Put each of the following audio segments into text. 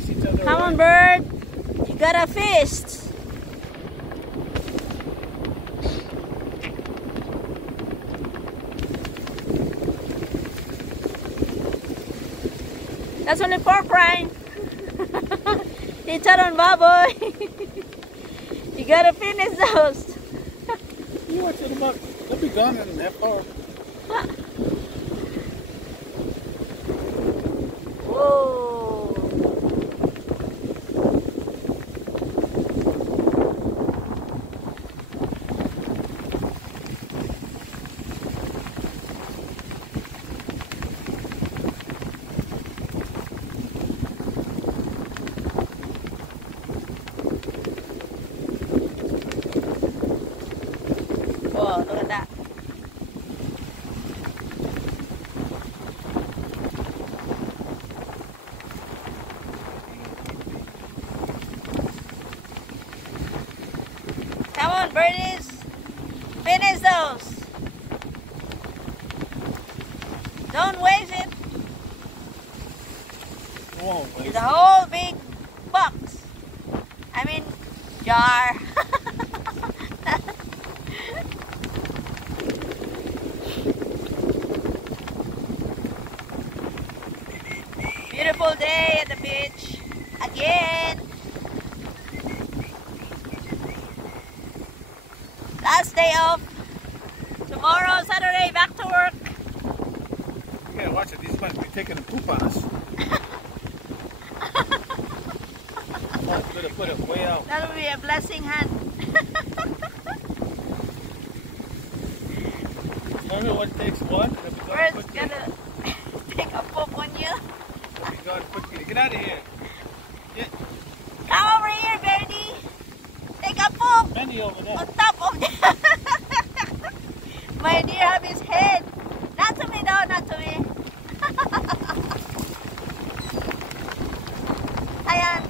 chase each other Come away. on, bird. You got a fist. That's only pork rind. Chicharon, baboy. You gotta finish those. You watch them up. They'll be gone in an half hour. Whoa. Whoa, look at that. Come on, birdies. Finish those. Don't waste it. Whoa, It's a whole big box. I mean, jar. Beautiful day at the beach again. Last day off. Tomorrow, Saturday, back to work. You gotta watch it. These might be taking a poop on us. I'm gonna put it way out. That will be a blessing, hun. Remember what takes one? Bird's gonna take a poop on you. They'll be gone quickly. Get out of here. Get Come over here, birdie. Take a poop Benny over there. on top of the... My dear hubby's head. Not to me though, not to me. Ayan.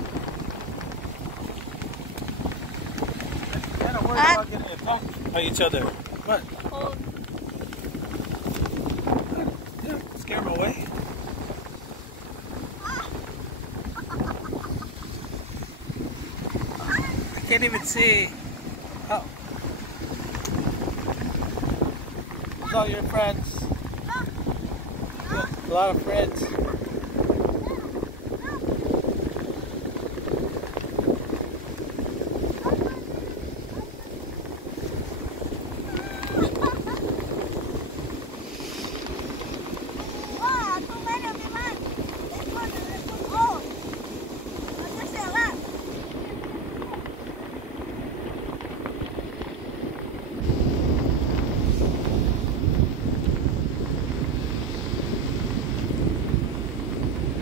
Kind of worried about getting attacked by each other. What? Hold. Yeah, scare them away. I can't even see. Oh. Those all your friends. You got a lot of friends.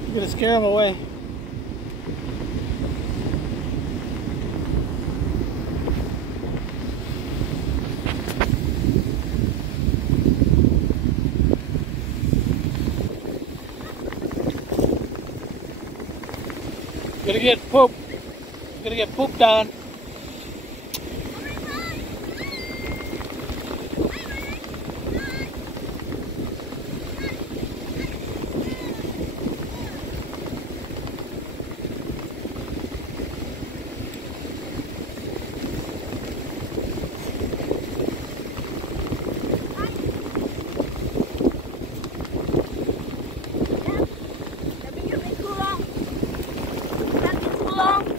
You're gonna scare them away. You're gonna get pooped. You're gonna get pooped on. Long.